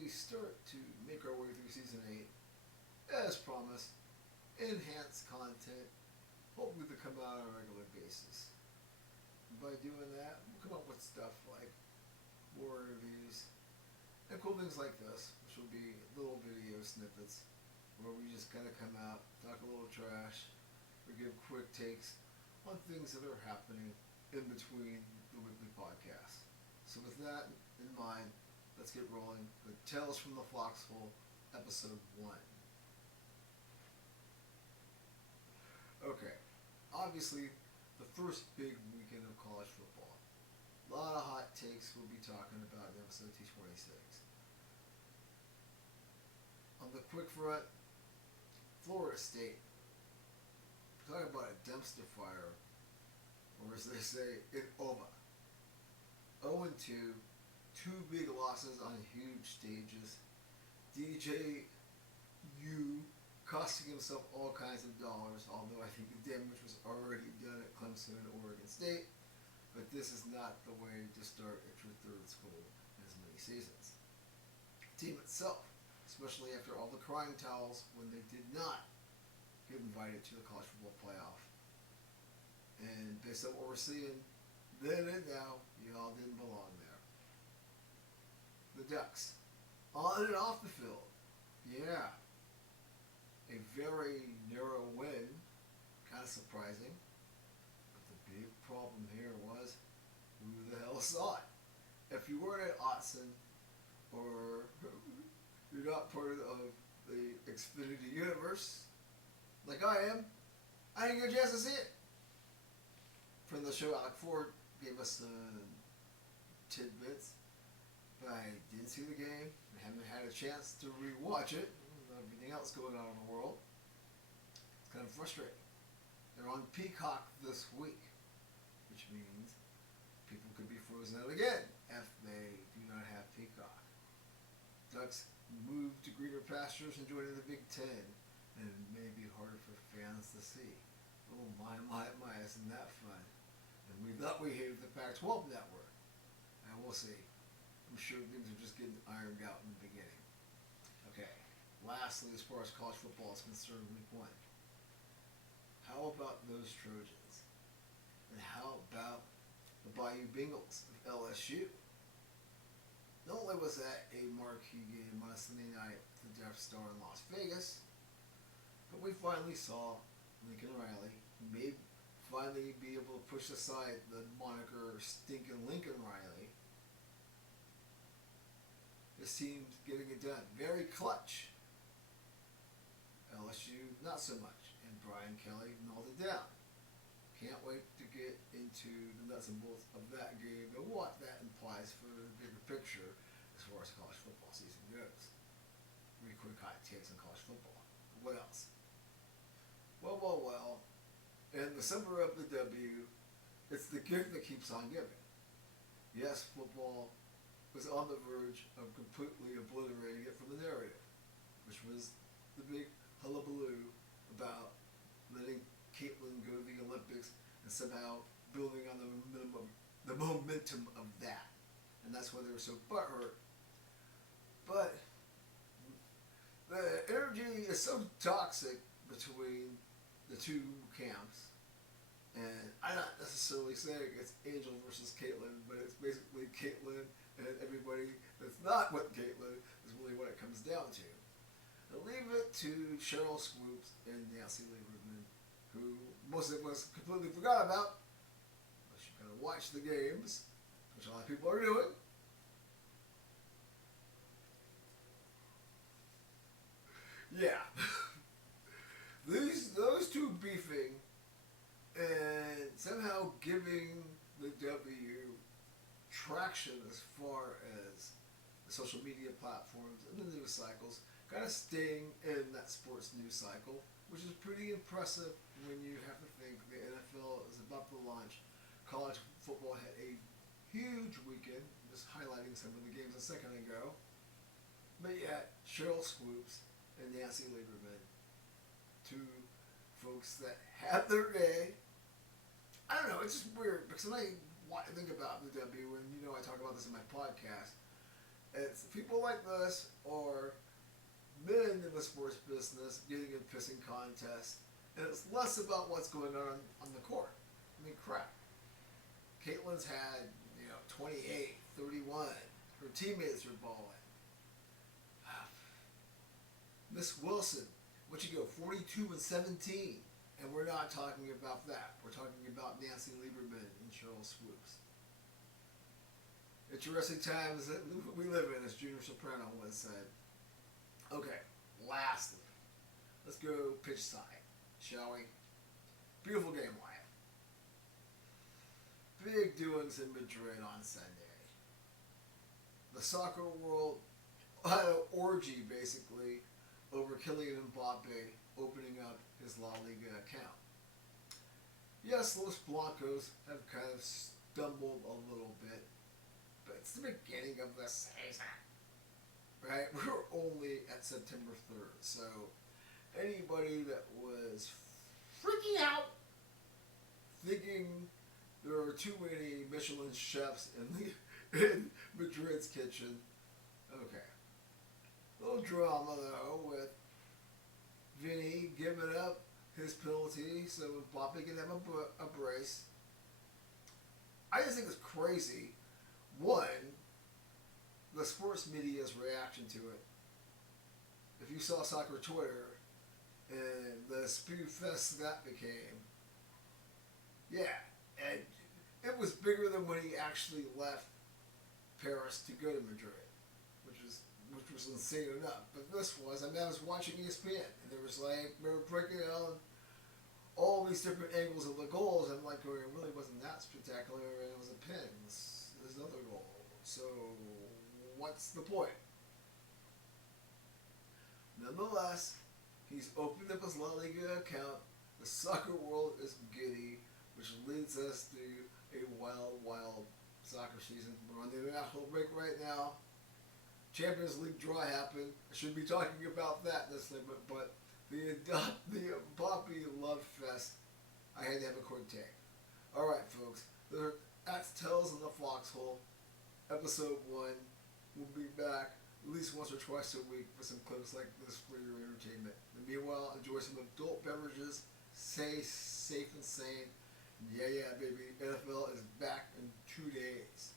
we start to make our way through season 8, as promised, enhanced content, hopefully to come out on a regular basis. And by doing that, we'll come up with stuff like war reviews and cool things like this, which will be little video snippets where we just kind of come out, talk a little trash, or give quick takes on things that are happening in between the weekly podcasts. So with that in mind, let's get rolling with Tales from the Foxhole, Episode 1. Okay, obviously, the first big weekend of college football. A lot of hot takes we'll be talking about in episode 226. On the quick front, Florida State. Talking about a dumpster fire, or as they say, in Ova. 0-2, two big losses on huge stages. DJ U costing himself all kinds of dollars, although I think the damage was already done at Clemson and Oregon State. But this is not the way to start at your third school in as many seasons. The team itself, especially after all the crying towels when they did not get invited to the college football playoff. And based on what we're seeing then and now, y'all didn't belong there. The Ducks, on and off the field, yeah, a very narrow win, kind of surprising. But the big problem here was, who the hell saw it? If you weren't at Autzen, or you're not part of the Xfinity universe, like I am, I didn't get a chance to see it. From the show, Alec Ford gave us some tidbits, but I didn't see the game. I haven't had a chance to rewatch it. Everything else going on in the world. It's kind of frustrating. They're on Peacock this week, which means people could be frozen out again if they do not have Peacock. Ducks moved to greener pastures and joining the Big Ten, and it may be harder for fans to see. Oh my, isn't that fun? And we thought we hated the Pac-12 network. And we'll see. I'm sure things are just getting ironed out in the beginning. Okay, lastly, as far as college football is concerned, week 1. How about those Trojans? And how about the Bayou Bengals of LSU? Not only was that a marquee game on a Sunday night at the Death Star in Las Vegas, but we finally saw Lincoln Riley, who may finally be able to push aside the moniker Stinkin' Lincoln Riley. This team's getting it done. Very clutch. LSU, not so much. And Brian Kelly nailed it down. Can't wait to get into the nuts and bolts of that game and what that implies for the bigger picture as far as college football season goes. 3 quick hot takes on college football. What else? Well. In the summer of the W, it's the gift that keeps on giving. Yes, football was on the verge of completely obliterating it from the narrative, which was the big hullabaloo about letting Caitlin go to the Olympics and somehow building on the momentum of that. And that's why they were so butthurt. But the energy is so toxic between the two camps. And I'm not necessarily saying it's Angel versus Caitlin, but it's basically Caitlin and everybody that's not with Caitlin is really what it comes down to. I'll leave it to Cheryl Swoops and Nancy Lieberman, who most of us completely forgot about, unless you kind of watch the games, which a lot of people are doing. Yeah. Those two beefing and somehow giving the W traction as far as the social media platforms and the news cycles, kind of staying in that sports news cycle, which is pretty impressive when you have to think the NFL is about to launch. College football had a huge weekend, just highlighting some of the games a second ago. But yet, Cheryl Swoops and Nancy Lieberman, two folks that have their day. I don't know, it's just weird, because when I think about the W, and I talk about this in my podcast, It's people like this or men in the sports business getting in pissing contests, and it's less about what's going on the court. I mean, crap. Caitlin's had, 28, 31. Her teammates are balling. Miss Wilson, what you go, 42 and 17. And we're not talking about that. We're talking about Nancy Lieberman and Cheryl Swoops. Interesting times that we live in, as Junior Soprano once said. Okay, lastly, let's go pitch side, shall we? Beautiful game, Wyatt. Big doings in Madrid on Sunday. The soccer world had an orgy, basically, over Kylian Mbappe opening up his La Liga account. Yes, Los Blancos have kind of stumbled a little bit, but it's the beginning of the season. Right? We're only at September 3rd, so anybody that was freaking out thinking there are too many Michelin chefs in Madrid's kitchen, okay. A little drama though with Vinny giving up his penalty so Mbappe can have a brace. I just think it's crazy. One, the sports media's reaction to it. If you saw soccer Twitter and the spew fest that became, yeah, and it was bigger than when he actually left Paris to go to Madrid, which was insane enough. But this was, I was watching ESPN, and there was we were breaking down all these different angles of the goals, and it really wasn't that spectacular, and it was a pin. There's another goal. So, what's the point? Nonetheless, he's opened up his La Liga account. The soccer world is giddy, which leads us to a wild, wild soccer season. We're on the international break right now. Champions League draw happened. I shouldn't be talking about that this segment, but the Mbappe Love Fest, I had to have a quick take. Alright, folks. That's Tales in the Foxhole, episode 1. We'll be back at least once or twice a week with some clips like this for your entertainment. And meanwhile, enjoy some adult beverages. Stay safe and sane. Yeah, baby. NFL is back in 2 days.